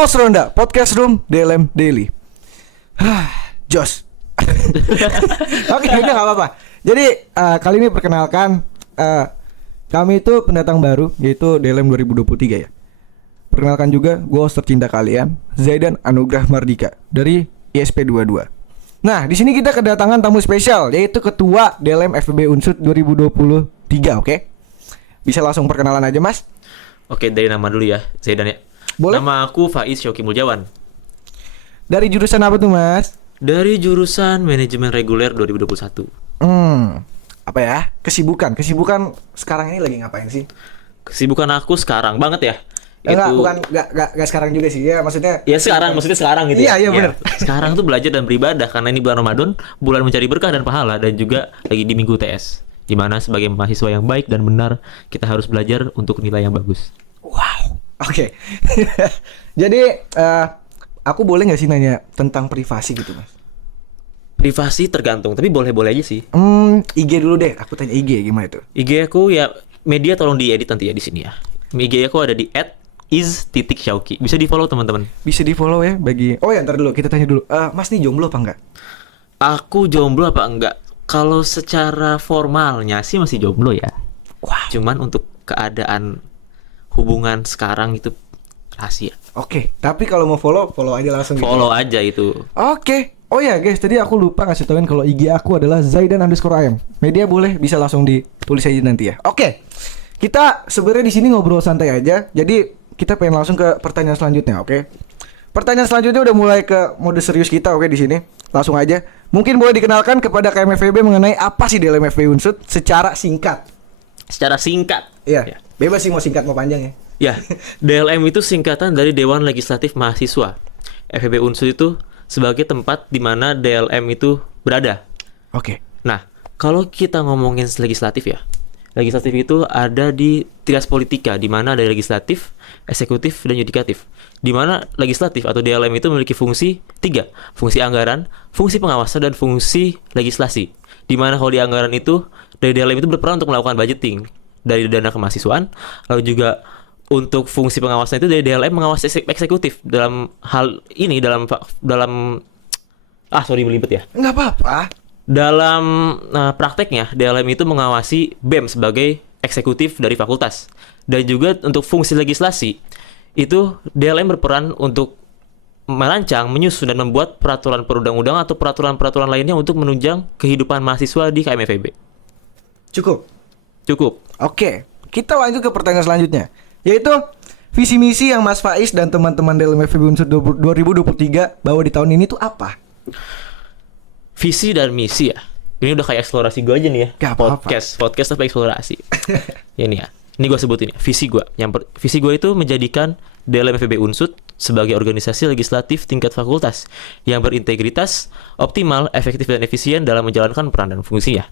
Pos Ronda Podcast Room DLM Daily. Jos. Oke, udah gak apa-apa. Jadi kali ini perkenalkan, kami itu pendatang baru, yaitu DLM 2023 ya. Perkenalkan juga, gue host tercinta kalian, Zaidan Anugrah Mardika dari ISP22. Nah, di sini kita kedatangan tamu spesial, yaitu Ketua DLM FEB Unsud 2023, oke? Bisa langsung perkenalan aja, Mas. Oke, dari nama dulu ya, Zaidan ya. Boleh. Nama aku Faiz Syauki Muljawan. Dari jurusan apa tuh, Mas? Dari jurusan Manajemen Reguler 2021. Apa ya? Kesibukan sekarang ini lagi ngapain sih? Kesibukan aku sekarang banget ya. Enggak sekarang juga sih. Ya, maksudnya maksudnya sekarang gitu. Iya, benar. Sekarang tuh belajar dan beribadah karena ini bulan Ramadan, bulan mencari berkah dan pahala, dan juga lagi di minggu TS. Di mana sebagai mahasiswa yang baik dan benar, kita harus belajar untuk nilai yang bagus. Wow. Oke. Jadi aku boleh nggak sih nanya tentang privasi gitu, Mas? Privasi tergantung, tapi boleh-boleh aja sih. IG dulu deh. Aku tanya IG gimana itu? IG aku ya, media tolong diedit nanti ya di sini ya. IG aku ada di @is_syauki. Bisa di-follow teman-teman. Bisa di-follow ya bagi. Oh ya, ntar dulu kita tanya dulu. Mas nih jomblo apa enggak? Aku jomblo apa enggak? Kalau secara formalnya sih masih jomblo ya. Wow. Cuman untuk keadaan hubungan sekarang itu rahasia. Oke, tapi kalau mau follow aja langsung gitu. Follow aja itu. Oke. Oh ya guys, tadi aku lupa ngasih tauin kalau IG aku adalah Zaidan_AM. Media boleh bisa langsung ditulis aja nanti ya. Oke. Kita sebenarnya di sini ngobrol santai aja. Jadi kita pengen langsung ke pertanyaan selanjutnya, oke? Pertanyaan selanjutnya udah mulai ke mode serius kita, oke, di sini. Langsung aja. Mungkin boleh dikenalkan kepada KMFEB mengenai apa sih DLM FEB Unsud secara singkat. Secara singkat. Iya. Ya. Bebas sih mau singkat mau panjang ya. Ya, DLM itu singkatan dari Dewan Legislatif Mahasiswa. FEB Unsud itu sebagai tempat di mana DLM itu berada. Oke. Nah, kalau kita ngomongin legislatif ya, legislatif itu ada di trias politika, di mana ada legislatif, eksekutif, dan yudikatif. Di mana legislatif atau DLM itu memiliki fungsi 3, fungsi anggaran, fungsi pengawasan, dan fungsi legislasi. Di mana kalau di anggaran itu, dari DLM itu berperan untuk melakukan budgeting dari dana kemahasiswaan, lalu juga untuk fungsi pengawasan itu dari DLM mengawasi eksekutif dalam hal ini dalam belibet ya. Nggak apa-apa. Dalam prakteknya, DLM itu mengawasi BEM sebagai eksekutif dari fakultas. Dan juga untuk fungsi legislasi, itu DLM berperan untuk merancang, menyusun, dan membuat peraturan perundang-undangan atau peraturan-peraturan lainnya untuk menunjang kehidupan mahasiswa di KMFEB. Cukup. Oke, kita lanjut ke pertanyaan selanjutnya, yaitu visi misi yang Mas Faiz dan teman-teman DLM FEB Unsud 2023 bawa di tahun ini tuh apa? Visi dan misi ya. Ini udah kayak eksplorasi gue aja nih ya. Gak apa-apa. Podcast apa eksplorasi. Ini ya. Ini gue sebutin ya. Visi gue. Visi gue itu menjadikan DLM FEB Unsud sebagai organisasi legislatif tingkat fakultas yang berintegritas, optimal, efektif, dan efisien dalam menjalankan peran dan fungsinya.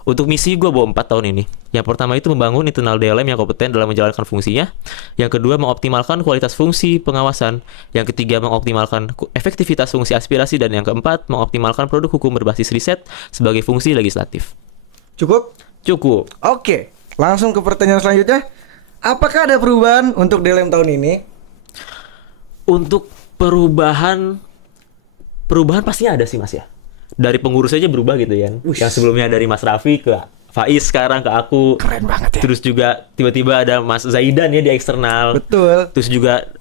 Untuk misi gue bawa 4 tahun ini. Yang pertama itu membangun internal DLM yang kompeten dalam menjalankan fungsinya. Yang kedua, mengoptimalkan kualitas fungsi pengawasan. Yang ketiga, mengoptimalkan efektivitas fungsi aspirasi. Dan yang keempat, mengoptimalkan produk hukum berbasis riset sebagai fungsi legislatif. Cukup. Oke, langsung ke pertanyaan selanjutnya. Apakah ada perubahan untuk DLM tahun ini? Untuk perubahan pastinya ada sih, Mas ya. Dari pengurus aja berubah gitu ya. Yang sebelumnya dari Mas Raffi ke Faiz, sekarang ke aku. Keren banget ya. Terus juga tiba-tiba ada Mas Zaidan ya di eksternal. Betul. Terus juga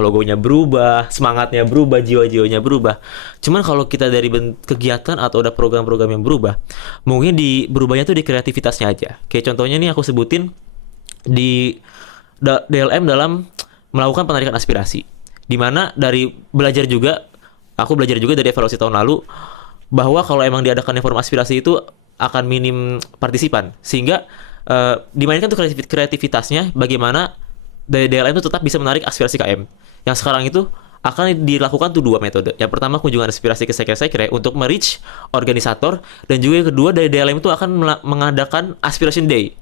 logonya berubah, semangatnya berubah, jiwa-jiwanya berubah. Cuman kalau kita dari kegiatan atau ada program-program yang berubah, mungkin berubahnya tuh di kreativitasnya aja. Kayak contohnya nih aku sebutin di DLM dalam melakukan penarikan aspirasi. Dimana aku belajar juga dari evaluasi tahun lalu bahwa kalau emang diadakan forum aspirasi itu akan minim partisipan, sehingga dimainkan tuh kreativitasnya bagaimana dari DLM itu tetap bisa menarik aspirasi KM. Yang sekarang itu akan dilakukan tuh 2 metode. Yang pertama, kunjungan aspirasi ke sekre-sekre untuk merich organisator, dan juga yang kedua dari DLM itu akan mengadakan aspiration day.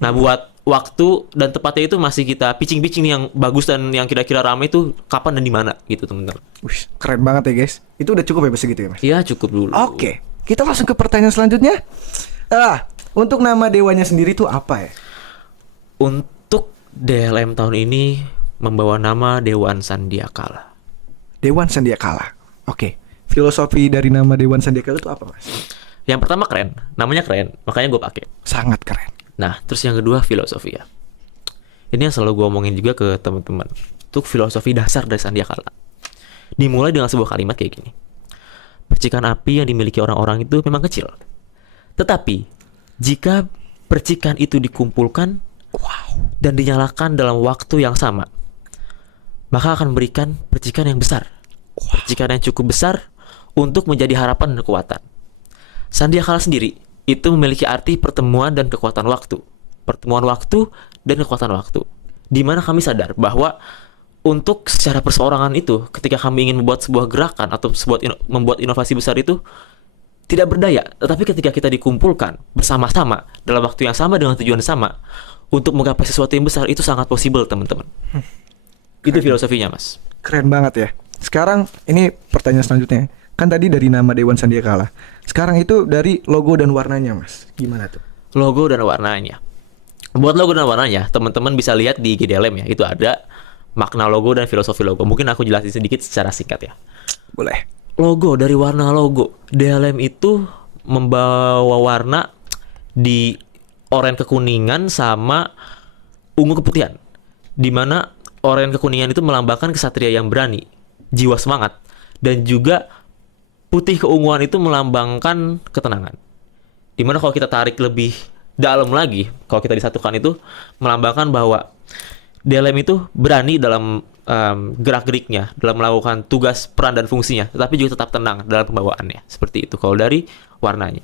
Nah, buat waktu dan tepatnya itu masih kita pitching-pitching yang bagus dan yang kira-kira ramai itu kapan dan di mana gitu, teman-teman. Keren banget ya, guys. Itu udah cukup ya segitu ya, Mas? Iya, cukup dulu. Oke, kita langsung ke pertanyaan selanjutnya. Untuk nama dewannya sendiri tuh apa ya? Untuk DLM tahun ini membawa nama Dewan Sandiakala. Dewan Sandiakala. Oke. Filosofi dari nama Dewan Sandiakala itu apa, Mas? Yang pertama keren, namanya keren, makanya gue pakai. Sangat keren. Nah, terus yang kedua filosofi ya. Ini yang selalu gue omongin juga ke teman-teman. Untuk filosofi dasar dari Sandiakala. Dimulai dengan sebuah kalimat kayak gini. Percikan api yang dimiliki orang-orang itu memang kecil. Tetapi, jika percikan itu dikumpulkan dan dinyalakan dalam waktu yang sama, maka akan memberikan percikan yang besar. Percikan yang cukup besar untuk menjadi harapan dan kekuatan. Sandiakala sendiri itu memiliki arti pertemuan dan kekuatan waktu. Pertemuan waktu dan kekuatan waktu. Di mana kami sadar bahwa untuk secara perseorangan itu, ketika kami ingin membuat sebuah gerakan atau membuat inovasi besar itu tidak berdaya. Tetapi ketika kita dikumpulkan bersama-sama dalam waktu yang sama dengan tujuan sama untuk menggapai sesuatu yang besar, itu sangat possible, teman-teman. Itu filosofinya, Mas. Keren banget ya. Sekarang ini pertanyaan selanjutnya. Kan tadi dari nama Dewan Sandiakala. Sekarang itu dari logo dan warnanya, Mas. Gimana tuh? Logo dan warnanya. Buat logo dan warnanya, teman-teman bisa lihat di GDLM ya. Itu ada makna logo dan filosofi logo. Mungkin aku jelasin sedikit secara singkat ya. Boleh. Logo, dari warna logo. DLM itu membawa warna di oranye kekuningan sama ungu keputihan. Dimana oranye kekuningan itu melambangkan kesatria yang berani, jiwa semangat. Dan juga putih keunguan itu melambangkan ketenangan. Dimana kalau kita tarik lebih dalam lagi, kalau kita disatukan itu melambangkan bahwa DLM itu berani dalam gerak-geriknya, dalam melakukan tugas, peran, dan fungsinya, tetapi juga tetap tenang dalam pembawaannya. Seperti itu kalau dari warnanya.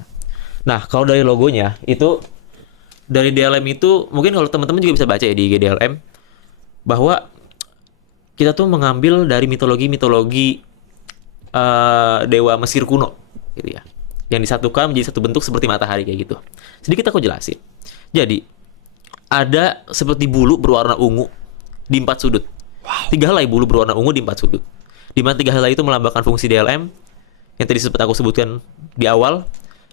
Nah, kalau dari logonya, itu dari DLM itu, mungkin kalau teman-teman juga bisa baca ya di GDLM, bahwa kita tuh mengambil dari mitologi-mitologi dewa Mesir kuno, gitu ya, yang disatukan menjadi satu bentuk seperti matahari kayak gitu. Sedikit aku jelasin. Jadi, ada seperti bulu berwarna ungu di 4 sudut. 3 helai bulu berwarna ungu di 4 sudut. Di mana 3 helai itu melambangkan fungsi DLM yang tadi sempat aku sebutkan di awal.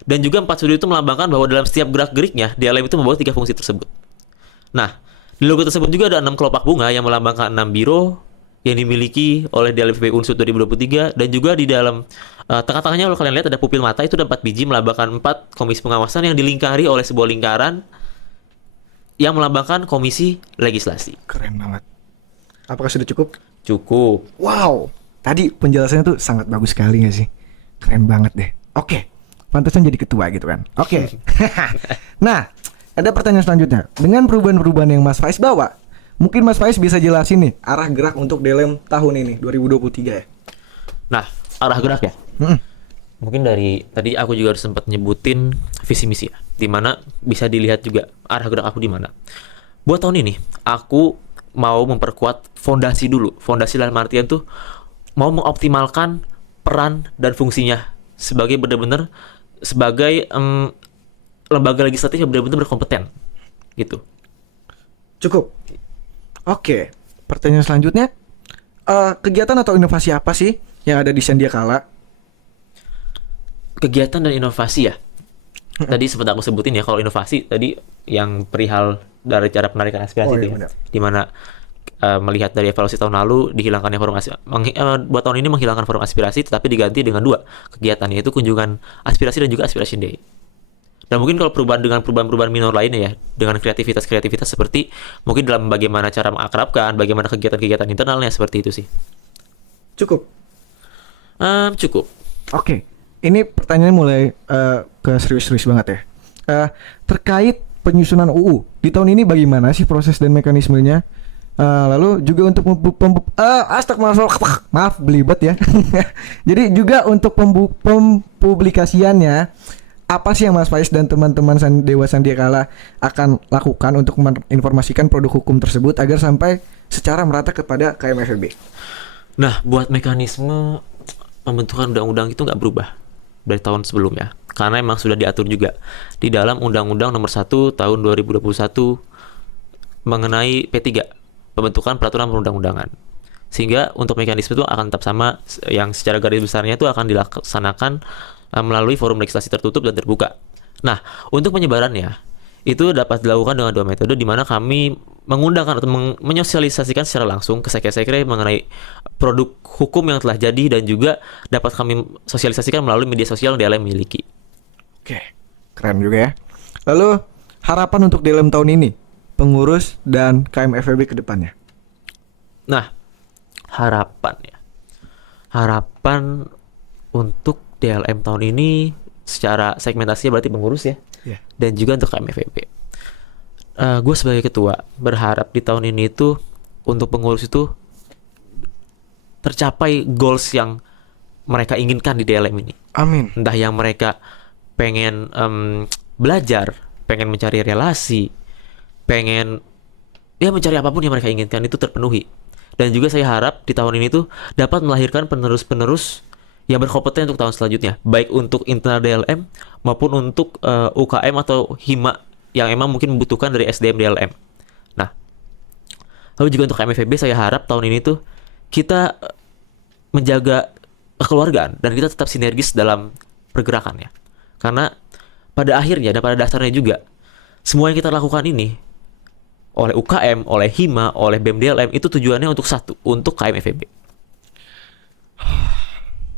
Dan juga 4 sudut itu melambangkan bahwa dalam setiap gerak-geriknya DLM itu membawa 3 fungsi tersebut. Nah, di logo tersebut juga ada 6 kelopak bunga yang melambangkan 6 biro yang dimiliki oleh DLM FP Unsur 2023. Dan juga di dalam tengah-tengahnya kalau kalian lihat ada pupil mata, itu ada 4 biji melambangkan 4 komisi pengawasan yang dilingkari oleh sebuah lingkaran yang melambangkan komisi legislasi. Keren banget. Apakah sudah cukup? Cukup. Wow. Tadi penjelasannya tuh sangat bagus sekali gak sih? Keren banget deh. Oke. Pantesan jadi ketua gitu kan. Oke. Nah, ada pertanyaan selanjutnya. Dengan perubahan-perubahan yang Mas Faiz bawa, mungkin Mas Faiz bisa jelasin nih arah gerak untuk DLM tahun ini 2023 ya. Nah, arah gerak ya. Mungkin dari tadi aku juga sempat nyebutin visi misi ya, dimana bisa dilihat juga arah gerak aku di mana. Buat tahun ini, aku mau memperkuat fondasi dulu. Fondasi dalam artian tuh mau mengoptimalkan peran dan fungsinya sebagai benar-benar sebagai lembaga legislatif yang benar-benar berkompeten, gitu. Cukup. Oke. Pertanyaan selanjutnya, kegiatan atau inovasi apa sih yang ada di Sandiakala? Kegiatan dan inovasi ya. Tadi sempat aku sebutin ya, kalau inovasi tadi yang perihal dari cara penarikan aspirasi itu ya, di mana melihat dari evaluasi tahun lalu dihilangkannya forum buat tahun ini menghilangkan forum aspirasi tetapi diganti dengan 2 kegiatan, yaitu kunjungan aspirasi dan juga aspiration day. Dan mungkin kalau perubahan-perubahan minor lainnya ya, dengan kreativitas seperti mungkin dalam bagaimana cara mengakrabkan, bagaimana kegiatan-kegiatan internalnya, seperti itu sih. Cukup. Cukup. Oke. Ini pertanyaannya mulai ke serius-serius banget ya. Terkait penyusunan UU di tahun ini bagaimana sih proses dan mekanismenya? Lalu juga untuk maaf belibet ya. Jadi juga untuk pempublikasiannya, apa sih yang Mas Faiz dan teman-teman Dewa Sandiakala akan lakukan untuk menginformasikan produk hukum tersebut agar sampai secara merata kepada KMFB? Nah, buat mekanisme pembentukan undang-undang itu nggak berubah dari tahun sebelumnya, karena emang sudah diatur juga di dalam Undang-Undang Nomor 1 Tahun 2021 mengenai P3, pembentukan peraturan perundang-undangan. Sehingga untuk mekanisme itu akan tetap sama, yang secara garis besarnya itu akan dilaksanakan melalui forum legislasi tertutup dan terbuka. Nah, untuk penyebarannya itu dapat dilakukan dengan 2 metode, di mana kami mengundangkan atau menyosialisasikan secara langsung ke sekre-sekre mengenai produk hukum yang telah jadi dan juga dapat kami sosialisasikan melalui media sosial yang DLM miliki. Oke, keren juga ya. Lalu harapan untuk DLM tahun ini, pengurus dan KMFEB ke depannya. Nah, harapan ya. Harapan untuk DLM tahun ini secara segmentasinya berarti pengurus ya. Iya. Dan juga untuk KMFEB. Gue sebagai ketua berharap di tahun ini itu untuk pengurus itu tercapai goals yang mereka inginkan di DLM ini. Amin. Entah yang mereka pengen belajar, pengen mencari relasi, pengen ya mencari apapun yang mereka inginkan itu terpenuhi. Dan juga saya harap di tahun ini tuh dapat melahirkan penerus-penerus yang berkompeten untuk tahun selanjutnya, baik untuk internal DLM maupun untuk UKM atau HIMA yang emang mungkin membutuhkan dari SDM DLM. Nah, lalu juga untuk KMFEB saya harap tahun ini tuh kita menjaga kekeluargaan dan kita tetap sinergis dalam pergerakannya. Karena pada akhirnya dan pada dasarnya juga semua yang kita lakukan ini oleh UKM, oleh HIMA, oleh BEM DLM itu tujuannya untuk satu, untuk KMFEB.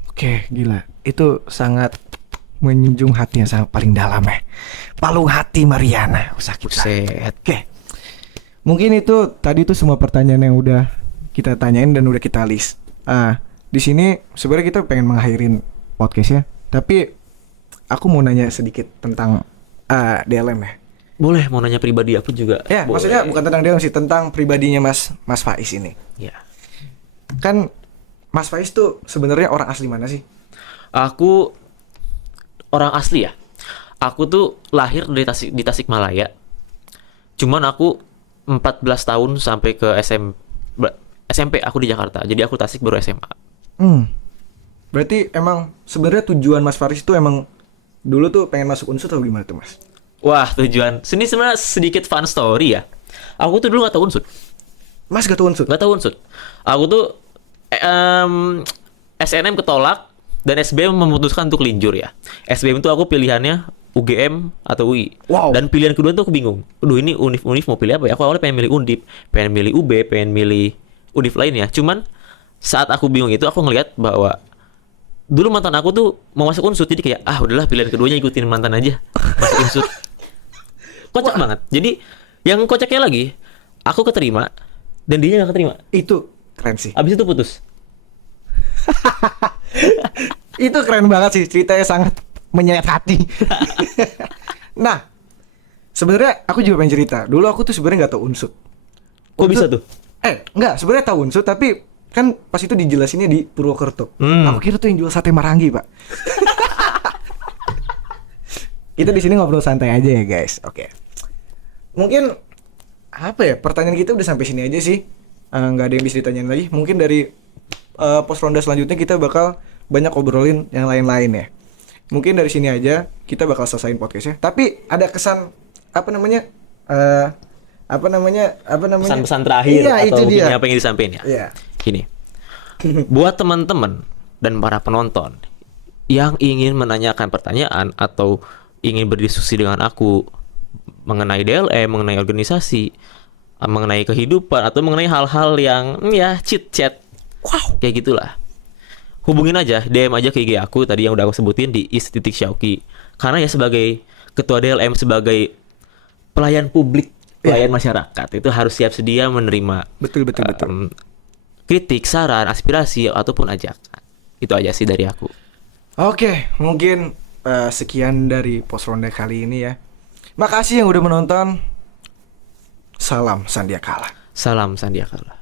Oke, gila. Itu sangat menjunjung hati yang sangat paling dalam ya. Palung hati Mariana. Sakit. Oke. Mungkin itu tadi itu semua pertanyaan yang udah kita tanyain dan udah kita list. Di sini sebenarnya kita pengen mengakhirin podcast ya. Tapi aku mau nanya sedikit tentang DLM ya. Boleh mau nanya pribadi aku juga. Ya, boleh. maksudnya bukan tentang DLM sih, tentang pribadinya Mas Faiz ini. Ya. Kan Mas Faiz tuh sebenarnya orang asli mana sih? Aku orang asli ya. Aku tuh lahir di Tasikmalaya. Cuman aku 14 tahun sampai ke SMP aku di Jakarta. Jadi aku Tasik baru SMA. Berarti emang sebenarnya tujuan Mas Faris itu emang dulu tuh pengen masuk Unsur atau gimana tuh Mas? Wah, tujuan. Sini sebenarnya sedikit fun story ya. Aku tuh dulu gak tahu Unsur. Mas gak tahu Unsur? Gak tahu Unsur. Aku tuh SNM ketolak dan SBM memutuskan untuk linjur ya. SBM tuh aku pilihannya UGM atau UI. Wow. Dan pilihan kedua tuh aku bingung. Aduh, ini univ mau pilih apa ya? Aku awalnya pengen milih Undip, pengen milih UB, pengen milih univ lainnya. Cuman saat aku bingung itu aku ngelihat bahwa dulu mantan aku tuh mau masuk Unsur, jadi kayak udahlah pilihan keduanya ikutin mantan aja masuk Unsur. Kocak banget. Jadi yang kocaknya lagi, aku keterima dan dia nggak keterima. Itu keren sih. Abis itu putus. Itu keren banget sih, ceritanya sangat menyayat hati. Nah, sebenarnya aku juga pengen cerita. Dulu aku tuh sebenarnya nggak tahu Unsur. Kok bisa tuh? Enggak, sebenarnya tahu Unsur tapi kan pas itu dijelasinnya di Purwokerto. Aku kira tuh yang jual sate Marangi, Pak. Kita di sini ngobrol santai aja ya, guys. Oke. Mungkin apa ya? Pertanyaan kita udah sampai sini aja sih. Nggak ada yang bisa ditanyain lagi. Mungkin dari pos ronda selanjutnya kita bakal banyak obrolin yang lain-lain ya. Mungkin dari sini aja kita bakal selesaiin podcastnya. Tapi ada kesan apa namanya? Pesan-pesan terakhir iya, atau itu dia. apa yang ingin disampaikan ya? Iya. Gini. Buat teman-teman dan para penonton yang ingin menanyakan pertanyaan atau ingin berdiskusi dengan aku mengenai DLM, mengenai organisasi, mengenai kehidupan atau mengenai hal-hal yang ya chit-chat. Wow, kayak gitulah. Hubungin aja, DM aja ke IG aku tadi yang udah aku sebutin di is.syauqi. Karena ya sebagai ketua DLM, sebagai pelayan publik, pelayan masyarakat, itu harus siap sedia menerima Betul. kritik, saran, aspirasi ataupun ajakan. Itu aja sih dari aku. Oke, mungkin sekian dari pos ronda kali ini ya. Makasih yang udah menonton. Salam Sandiakala. Salam Sandiakala.